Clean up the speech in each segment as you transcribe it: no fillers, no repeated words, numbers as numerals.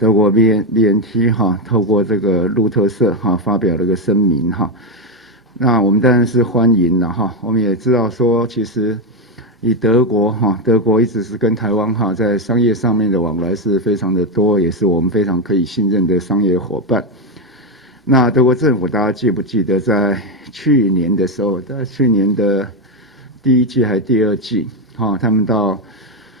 德国 BNT 哈，透过这个路透社哈发表了个声明哈。那我们当然是欢迎了哈。我们也知道说，其实以德国哈，德国一直是跟台湾哈在商业上面的往来是非常的多，也是我们非常可以信任的商业伙伴。那德国政府大家记不记得，在去年的时候，在去年的第一季还第二季哈，他们到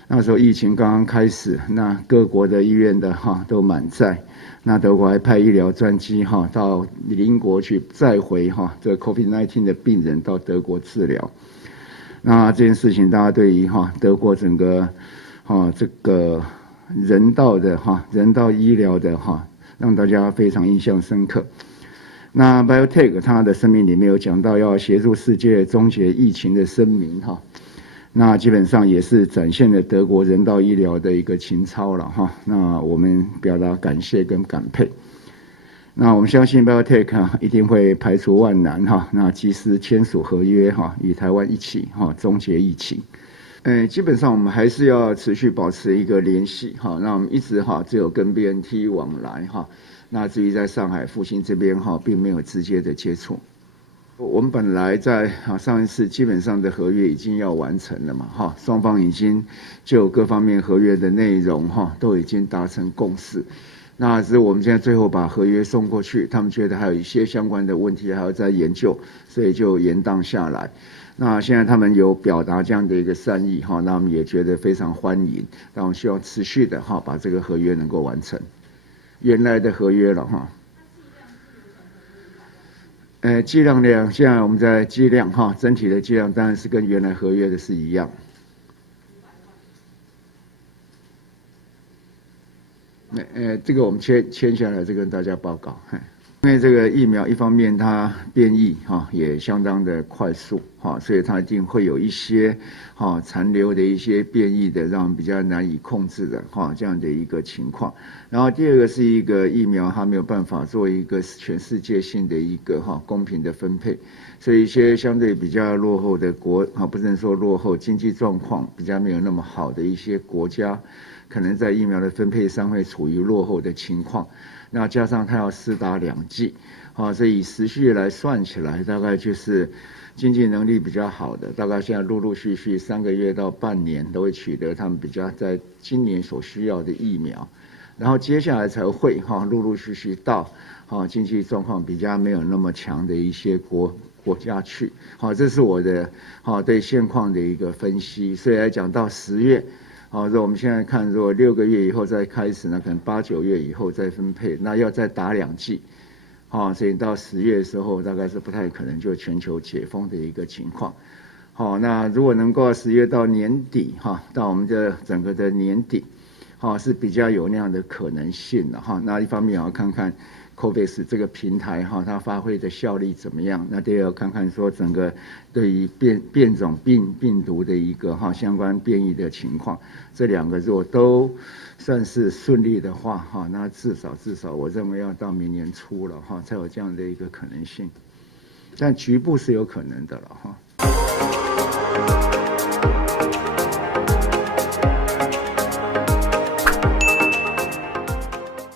那时候疫情刚刚开始，那各国的医院的哈都满载，那德国还派医疗专机哈到邻国去载回哈这 COVID-19 的病人到德国治疗。那这件事情大家对于哈德国整个这个人道医疗的哈，让大家非常印象深刻。那 BioNTech 它的声明里面有讲到要协助世界终结疫情的声明哈。那基本上也是展现了德国人道医疗的一个情操了哈。那我们表达感谢跟感佩。那我们相信 BioNTech 一定会排除万难哈，那及时签署合约哈，与台湾一起哈终结疫情。基本上我们还是要持续保持一个联系哈。那我们一直哈只有跟 BNT 往来哈。那至于在上海复兴这边哈，并没有直接的接触。我们本来在上一次基本上的合约已经要完成了嘛哈，双方已经就各方面合约的内容哈都已经达成共识。那只是我们现在最后把合约送过去，他们觉得还有一些相关的问题还要再研究，所以就延宕下来。那现在他们有表达这样的一个善意哈，那我们也觉得非常欢迎。那我们希望持续的哈把这个合约能够完成原来的合约了哈。剂量现在我们在剂量哈，整体的剂量当然是跟原来合约的是一样。这个我们签下来，这跟大家报告。因为这个疫苗一方面它变异哈也相当的快速哈，所以它一定会有一些残留的一些变异的，让比较难以控制的哈这样的一个情况。然后第二个是一个疫苗它没有办法做一个全世界性的一个公平的分配，所以一些相对比较落后的不能说落后，经济状况比较没有那么好的一些国家，可能在疫苗的分配上会处于落后的情况。那加上它要施打2剂，所以以时序来算起来，大概就是经济能力比较好的，大概现在陆陆续续3个月到半年都会取得他们比较在今年所需要的疫苗，然后接下来才会陆陆续续到经济状况比较没有那么强的一些国家去。这是我的对现况的一个分析。所以来讲到10月。如果我们现在看，如果6个月以后再开始，那可能8、9月以后再分配，那要再打2剂，所以到10月的时候，大概是不太可能就全球解封的一个情况。那如果能够10月到年底，到我们的整个的年底，是比较有那样的可能性的哈。那一方面要看看 COVAX 这个平台它发挥的效力怎么样？那第二看看说整个对于变种病毒的一个相关变异的情况，这2个如果都算是顺利的话那至少我认为要到明年初了才有这样的一个可能性，但局部是有可能的了